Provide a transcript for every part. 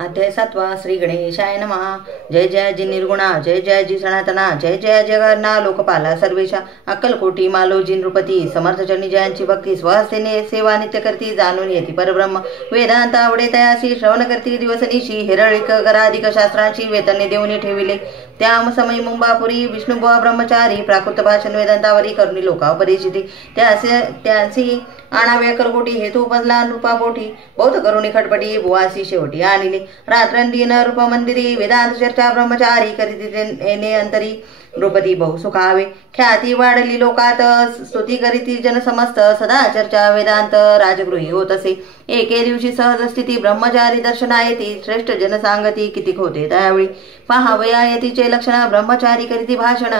अध्याय 7 श्री गणेशाय नमः। जय जय जी निर्गुणा, जय जय जी सनातना, जय जय जगन्ना लोकपाला सर्वेशा, अक्कलकोटी मालोजी नृपती, समर्थ चरणी जयांची भक्ती, स्वहस्तेने सेवा नित्य करती, जाणून येती परब्रह्म वेदांत आवडे तयासी, श्रवण करती दिवसनिशी, हिरळिक गराधिक शास्त्रांची वेतने देऊनी ठेविले, त्या समयी मुंबापुरी विष्णुबुवा ब्रह्मचारी, प्राकृत भाषण वेदांतावरी करुणी लोकापरिचिती, त्यांची आणावे अक्कलकोटी, हेतू उपजला नृपापोटी, बौद्ध करुणी खटपटी, बुवासी शेवटी आणिले, रात्रंदिन रूप मंदिरी, वेदांत चर्चा ब्रह्मचारी, करीती अंतरी नृपती बहु सुखावे, ख्याती वाढली लोकात, स्तुती करीती जन समस्त, सदा चर्चा वेदांत राजगृही होत असे, एके दिवशी सहज स्थिती ब्रह्मचारी दर्शना येती, श्रेष्ठ जन सांगती किती होते त्यावेळी, पाहावया येतीचे लक्षण, ब्रह्मचारी करीती भाषण,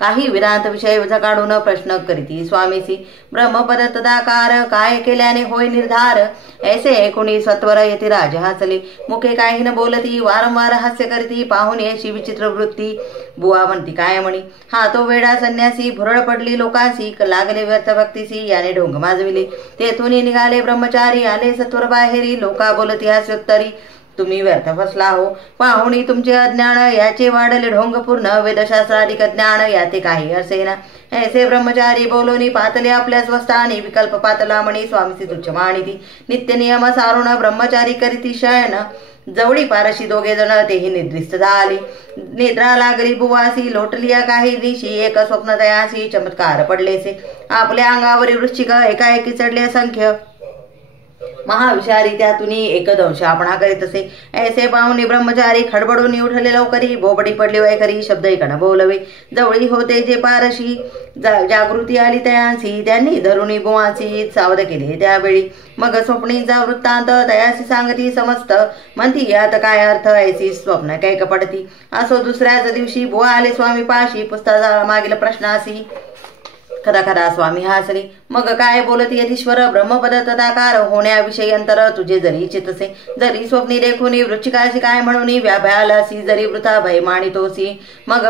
काही वेदांत विषय काढून प्रश्न करीती स्वामीसी, ब्रह्मपद तदाकार काय केल्याने होय निर्धार, ऐसे कोणी सत्वर येते राज हसले, मुखे काही न बोलती, वारंवार हास्य करीती, पाहून याची विचित्र वृत्ती, बुवा म्हणती काय म्हणी, हा तो वेडा संन्यासी, भुरळ पडली लोकांसी, लागले व्यर्थ भक्तीसी, याने ढोंग माजविले, तेथून निघाले ब्रह्मचारी, आले सत्वर बाहेरी, लोका बोलती हास्योत्तरी, तुम्ही व्यर्थ फसला हो, पाहुणी तुमचे अज्ञान, याचे वाढले ढोंग पूर्ण, वेदशास्त्राधिक ज्ञान, याते काही असेना, ऐसे ब्रह्मचारी बोलोनी, पातले आपल्या स्वस्थानी, विकल्प पातला म्हणी, स्वामीसी तुच्छ मानिती, नित्य नियम सारुण, ब्रह्मचारी करीती शयन, जवळी पारशी दोघे जण तेही निद्रिस्त झाले, निद्रा लागली बुवासी, लोटलिया काही दिशी, एक स्वप्न तयासी, चमत्कार पडलेसे, आपल्या अंगावरील वृश्चिक एकाएकी चढले असंख्य, महाविषारी त्यातून एकदंश आपणा करीत असे, ऐसे पाहुणे ब्रह्मचारी खडबडून उठले लवकरी, बोबडी पडली वैखरी, शब्द ऐकण बोलवे, जवळी होते जे पारशी, जागृती आली तयांसी, त्यांनी धरुणी बुवासी सावध केले त्यावेळी, मग स्वप्नीचा वृत्तांत तयासी सांगती समस्त, म्हणती यात काय अर्थ, ऐसी स्वप्न काय कपडती, असो दुसऱ्याच दिवशी बुवा आले स्वामी पाशी, पुस्तका मागील प्रश्नासी, खदा खदा स्वामी हासले, मग काय बोलती यतीश्वर, ब्रह्मपद तदाकार होण्याविषयी अंतर तुझे जरी चितसे, जरी स्वप्नी देखून वृश्चिकाशी काय म्हणून व्याभ्यालासी, जरी वृथा भय मानितोसी, मग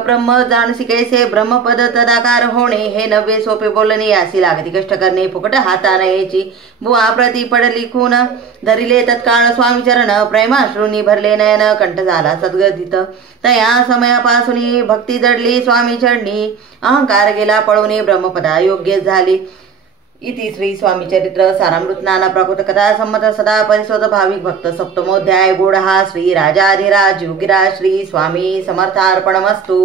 ब्रह्म जाणसी कैसे, ब्रह्मपद तदाकार होणे हे नव्हे सोपे बोलणे, यासी लागती कष्ट करणे, फुकट हाता नयेची, बुवा प्रति पडली खून, धरिले तत्काळ स्वामी चरण, प्रेमाश्रूंनी भरले नयन, कंठ झाला सद्गदित, तया समयापासून भक्ती जडली स्वामी चरणी, अहंकार गेला पळवणे, ब्रह्मपदा योग्य झाले. इति श्री स्वामी चरित्र सारामृत नाना प्राकृत कथा संमत सदा परिशोध भाविक भक्त सप्तमोध्याय गोडहा श्री राजाधिराज योगिराज श्री स्वामी समर्थार्पणमस्तु.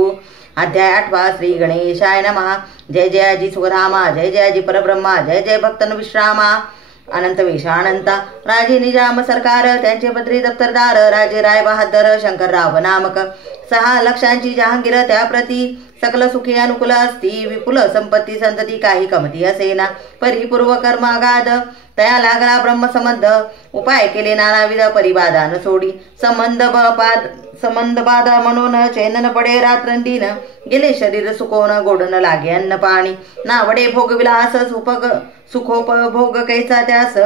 अध्याय 8 श्री गणेशाय नमः. जय जय जी सुखधामा, जय जय जी परब्रह्मा, जय जय भक्तन विश्रामा. अनंत वेशानंता राजे निजाम सरकार, त्यांचे बद्री दप्तरदार राजे राय बहादर शंकरराव नामक, 6 लक्षांची जहांगीर, त्याप्रती सकल सुखी अनुकूल असती, विपुल संपत्ती संतती काही कमती असेना, परिपूर्व कर्मागाध तया लागला ब्रह्मसंबंध, उपाय केले नानाविध परिबाधान सोडी, संबंध बाधा म्हणून चैनन पडे रात्रंदीन, गेले शरीर सुकोन गोडन लागे अन्न पाणी, नावडे भोगविलास सुखोपभोग कैसा त्यास,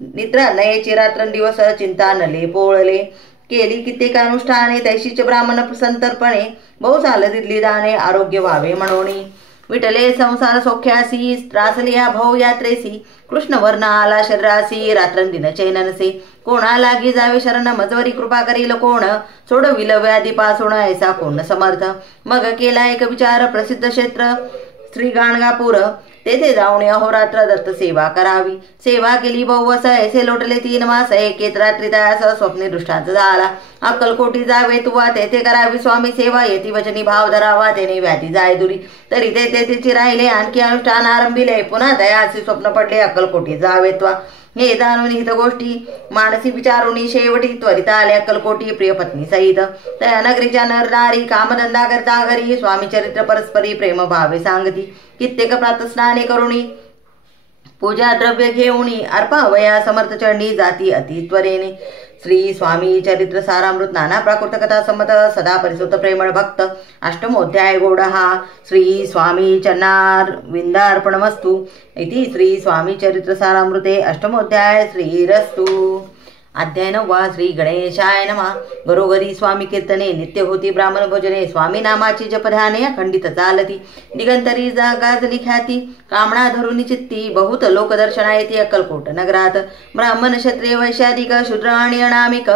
निद्रा नयेची रात्रंदिवस चिंता नले पोळले, केली कित्येक अनुष्ठाने तैशीच ब्राह्मण संतर्पणे, बहु चालदिली दाने आरोग्य व्हावे म्हणोनी, विटले संसार सौख्यासी, त्रासलिया भव यात्रेसी, कृष्ण वर्ण आला शरीरासी, रात्रंदिन चैननसे, कोणा लागी जावे शरण मजवरी कृपा करील कोण, सोडविल व्याधी पासून ऐसा कोण समर्थ. मग केला एक विचार प्रसिद्ध क्षेत्र श्री गाणगापूर, तेथे जाऊन अहोरात्र दत्त सेवा करावी. सेवा केली बहुवस, ऐसे लोटले 3 मास, एकेत रात्री तयास स्वप्ने दृष्टांत झाला. अक्कलकोटी जावे तुवा, तेथे करावी स्वामी सेवा, येती वचनी भाव धरावा, तेने व्याधी जाय दुरी. तरी ते तेथेची राहिले, आणखी अनुष्ठान आरंभिले, पुन्हा तयासी स्वप्न पडले अक्कलकोटी जावे त्वा. हे जाणून हित गोष्टी मानसी विचारुनी, शेवटी त्वरित आले अक्कलकोटी प्रियपत्नी सहित. त्या नगरीच्या नरनारी कामधंदा करता घरी, स्वामी चरित्र परस्परी प्रेम भावे सांगती. कित्येक प्रातस्नाने करुणी, पूजा द्रव्य घेऊनी, अर्पावया समर्थ चरणी जाती अति त्वरेने. श्री स्वामी चरित्र सारामृत नाना प्राकृत कथा संमत सदा परिसुत प्रेमळ भक्त. अष्टमोध्याय गोडहा श्री स्वामी चरणार विंदार्पणमस्तु. इति श्री स्वामी चरित्र सारामृते अष्टमोध्याय श्रीरस्तु. अध्याय 9 श्री गणेशाय नमः. घरोघरी स्वामी कीर्तने नित्य होती ब्राह्मण भोजने. स्वामी नामाची जपध्याने अखंडित चालती. दिगंतरी गाजली ख्याती कामना धरुनी चित्ती. बहुत लोकदर्शना येती अक्कलकोट नगरात. ब्राह्मण क्षत्रिय वैश्याधिक शूद्र आणि अनामिक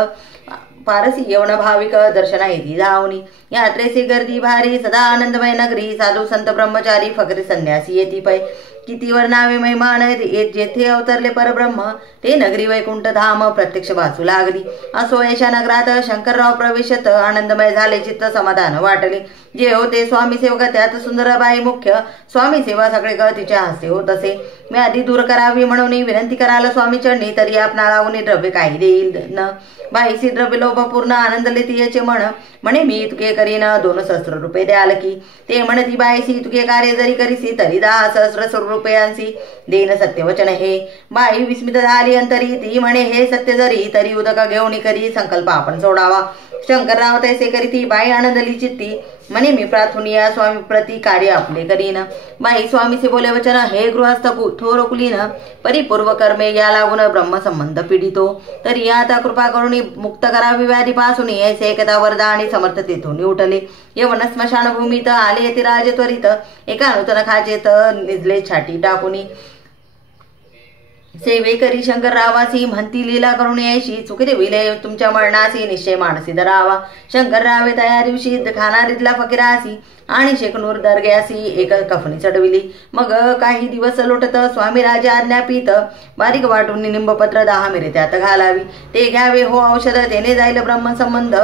पारसी यवन भाविक दर्शना येती जावनी. यात्रेची गर्दी भारी सदा आनंदमय नगरी. साधू संत ब्रह्मचारी फकरी संन्यासी येती पै. किती वर्णावे महिमान जेथे अवतरले परब्रह्म ते नगरी वैकुंठ धाम प्रत्यक्ष वाचू लागली. असो यशा नगरात शंकरराव प्रवेशत आनंदमय झाले. चित्त समाधान वाटले. जे होते स्वामी सेवक त्यात सुंदरबाई मुख्य. स्वामी सेवा सगळे तिच्या हस्ते होत असे. मी आधी दूर करावी म्हणून विनंती कराल स्वामी चरणी. तरी आपणाला द्रव्य काही देईल न. बाईसी द्रव्य लोभपूर्ण आनंदले तिचे म्हणे मी इतके करीन 2 सहस्र रुपये द्याल की. ते म्हणती बाईसी इतके कार्य जरी करीसी तरी 10 सहस्र रुपयांसी देन सत्यवचन हे. बाई विस्मित झाली अंतरी. ती म्हणे हे सत्य जरी तरी उदक घेऊन करी संकल्प आपण सोडावा. शंकरराव तैसे करीती. बाई आनंदली चित्ती म्हणे मी प्रार्थुनिया स्वामी प्रति कार्य आपले करीन. बाई स्वामीचे बोले वचन हे गृहस्थ थोर कुलीन. परिपूर्व कर्मे या लागून ब्रह्मसंबंध पीडितो. तरी आता कृपा करून मुक्त करावी व्याधीपासून. ऐसे एकदा वरदा आणि समर्थ तेथून उठले. यवन स्मशानभूमीत आले येथे राजे त्वरित. एका नूतन खाचेत निजले छाटी टाकुनी. सेवे करी शंकररावासी म्हणती लीला करून यायशी. चुकीते विले तुमच्या मरणासी निश्चय मानसी धरावा. शंकररावे तया दिवशी खानारीतला फकीरासी आणि शेकनूर दर्ग्यासी एक कफनी चढविली. मग काही दिवस लोटत स्वामी राजे आज्ञापित. बारीक वाटून निंबपत्र 10 मिरे त्यात घालावी. ते घ्यावे हो औषध तेने जाईल ब्रह्मसंबंध.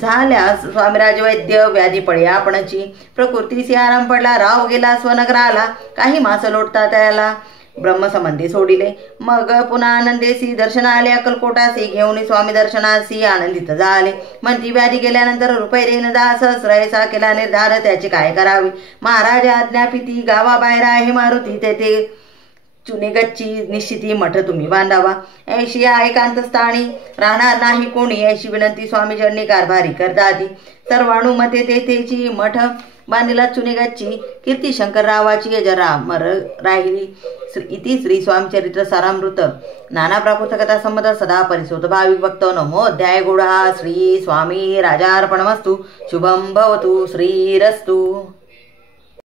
झाल्यास स्वामीराज वैद्य व्याधी पडे आपणची. प्रकृतीसी आराम पडला. राव गेला स्वनगराला. काही मास लोटता त्याला ब्रह्मसंबंधी सोडिले. मग पुन्हा आनंदेसी दर्शन आले अक्कलकोटासी. घेऊन स्वामी दर्शनासी आनंदित झाले. म्हणती व्याधी गेल्यानंतर रुपये देन 10 सहस्र. ऐसा केला निर्धार त्याचे काय करावे. महाराज आज्ञापिती गावाबाहेर आहे मारुती. तेथे चुनेगच्ची निश्चिती मठ तुम्ही बांधावा. ऐशी एकांत स्थानी राहणार नाही कोणी. ऐशी विनंती स्वामी चरणी कारभारी करताती. सर्वानुमते तेथेची मठ बांधिला चुनेगच्ची. कीर्ती शंकररावाची अजरामर राहिली. इति श्री स्वामीचरित्र सारामृत नाना प्राकृत कथा संबंध सदा परिशोध भाविक भक्त नमो अध्याय गुढा. श्री स्वामी राजार्पणमस्तु. शुभम भवतु. श्रीरस्तु.